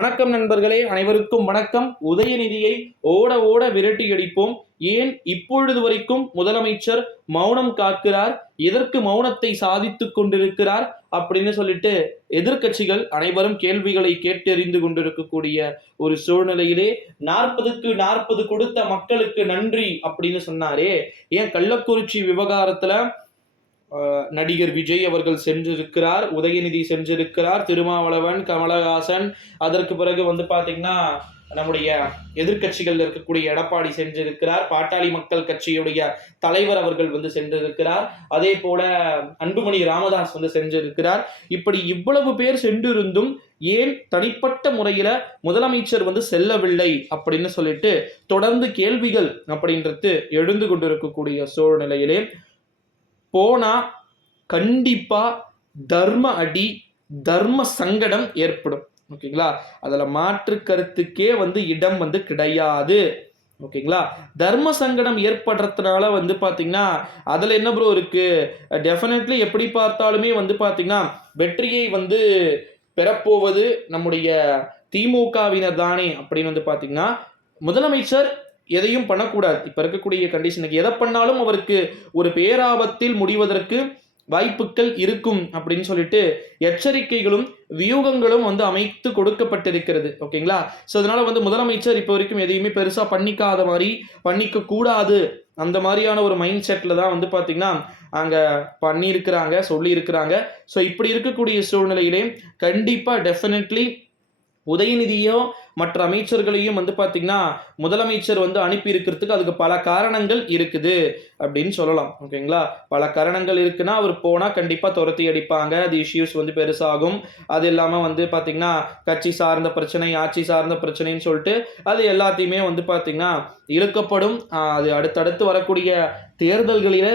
வணக்கம் நண்பர்களே அனைவருக்கும் வணக்கம். உதயநிதியை ஓட ஓட விரட்டி அடிப்போம் ஏன் இப்பொழுது வரைக்கும் முதலமைச்சர் மௌனம் காக்கிறார்? எதற்கு மௌனத்தை சாதித்து கொண்டிருக்கிறார்? அப்படின்னு சொல்லிட்டு எதிர்க்கட்சிகள் அனைவரும் கேள்விகளை கேட்டறிந்து கொண்டிருக்கக்கூடிய ஒரு சூழ்நிலையிலே நாற்பதுக்கு நாற்பது கொடுத்த மக்களுக்கு நன்றி அப்படின்னு சொன்னாரே. ஏன் கள்ளக்குறிச்சி விவகாரத்துல நடிகர் விஜய் அவர்கள் சென்றிருக்கிறார் உதயநிதி சென்றிருக்கிறார் திருமாவளவன் கமலஹாசன். அதற்கு பிறகு வந்து பார்த்திங்கன்னா நம்முடைய எதிர்க்கட்சிகள் இருக்கக்கூடிய எடப்பாடி சென்றிருக்கிறார். பாட்டாளி மக்கள் கட்சியுடைய தலைவர் அவர்கள் வந்து சென்றிருக்கிறார். அதே போல அன்புமணி ராமதாஸ் வந்து சென்றிருக்கிறார். இப்படி இவ்வளவு பேர் சென்றிருந்தும் ஏன் தனிப்பட்ட முறையில முதலமைச்சர் வந்து செல்லவில்லை அப்படின்னு சொல்லிட்டு தொடர்ந்து கேள்விகள் அப்படின்றது எழுந்து கொண்டிருக்கக்கூடிய சூழ்நிலையிலே போனால் கண்டிப்பாக தர்ம அடி தர்ம சங்கடம் ஏற்படும். ஓகேங்களா? அதில் மாற்று கருத்துக்கே வந்து இடம் வந்து கிடையாது. ஓகேங்களா? தர்ம சங்கடம் ஏற்படுறதுனால வந்து பார்த்தீங்கன்னா அதில் என்ன ப்ரோ இருக்குது டெஃபினெட்லி எப்படி பார்த்தாலுமே வந்து பார்த்தீங்கன்னா வெற்றியை வந்து பெறப்போவது நம்முடைய திமுகவினர் தானே அப்படின்னு வந்து பார்த்தீங்கன்னா முதலமைச்சர் எதையும் பண்ணக்கூடாது. இப்போ இருக்கக்கூடிய கண்டிஷனுக்கு எதை பண்ணாலும் அவருக்கு ஒரு பேராபத்தில் முடிவதற்கு வாய்ப்புகள் இருக்கும் அப்படின்னு சொல்லிட்டு எச்சரிக்கைகளும் வியூகங்களும் வந்து அமைத்து கொடுக்கப்பட்டிருக்கிறது. ஓகேங்களா? ஸோ அதனால வந்து முதலமைச்சர் இப்போ வரைக்கும் எதையுமே பெருசாக பண்ணிக்காத மாதிரி பண்ணிக்க கூடாது. அந்த மாதிரியான ஒரு மைண்ட் செட்டில் தான் வந்து பார்த்திங்கன்னா அங்கே பண்ணியிருக்கிறாங்க சொல்லியிருக்கிறாங்க. ஸோ இப்படி இருக்கக்கூடிய சூழ்நிலையிலே கண்டிப்பாக டெஃபினெட்லி உதயநிதியோ மற்ற அமைச்சர்களையும் வந்து பார்த்தீங்கன்னா முதலமைச்சர் வந்து அனுப்பி இருக்கிறதுக்கு அதுக்கு பல காரணங்கள் இருக்குது. அப்படின்னு சொல்லலாம் ஓகேங்களா பல காரணங்கள் இருக்குன்னா அவர் போனால் கண்டிப்பாக துரத்தி அடிப்பாங்க. அது இஷ்யூஸ் வந்து பெருசாகும். அது இல்லாமல் வந்து பார்த்திங்கன்னா கட்சி சார்ந்த பிரச்சனை ஆட்சி சார்ந்த பிரச்சனைன்னு சொல்லிட்டு அது எல்லாத்தையுமே வந்து பார்த்திங்கன்னா இழுக்கப்படும். அது அடுத்தடுத்து வரக்கூடிய தேர்தல்களில்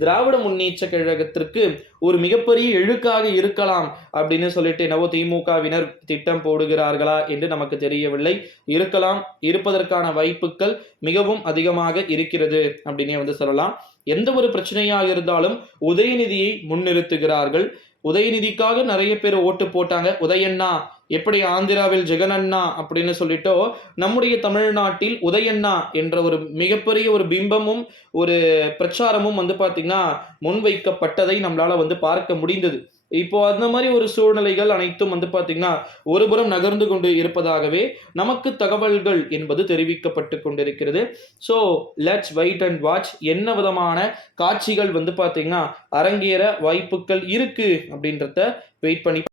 திராவிட முன்னேற்ற கழகத்திற்கு ஒரு மிகப்பெரிய இழுக்காக இருக்கலாம் அப்படின்னு சொல்லிட்டு என்னவோ திமுகவினர் திட்டம் போடுகிறார்களா என்று நமக்கு தெரியவில்லை. இருக்கலாம் இருப்பதற்கான வாய்ப்புகள் மிகவும் அதிகமாக இருக்கிறது அப்படின்னே வந்து சொல்லலாம். எந்த ஒரு பிரச்சனையாக இருந்தாலும் உதயநிதியை முன்னிறுத்துகிறார்கள். உதயநிதிக்காக நிறைய பேர் ஓட்டு போட்டாங்க. உதயண்ணா எப்படி ஆந்திராவில் ஜெகனண்ணா அப்படின்னு சொல்லிட்டோ நம்முடைய தமிழ்நாட்டில் உதயண்ணா என்ற ஒரு மிகப்பெரிய ஒரு பிம்பமும் ஒரு பிரச்சாரமும் வந்து பார்த்திங்கன்னா முன்வைக்கப்பட்டதை நம்மளால வந்து பார்க்க முடிந்தது. இப்போ அந்த மாதிரி ஒரு சூழ்நிலைகள் அனைத்தும் வந்து பார்த்திங்கன்னா ஒருபுறம் நகர்ந்து கொண்டு இருப்பதாகவே நமக்கு தகவல்கள் என்பது தெரிவிக்கப்பட்டு கொண்டிருக்கிறது. So let's wait and watch என்ன விதமான காட்சிகள் வந்து பார்த்திங்கன்னா அரங்கேற வாய்ப்புகள் இருக்கு அப்படின்றத வெயிட் பண்ணி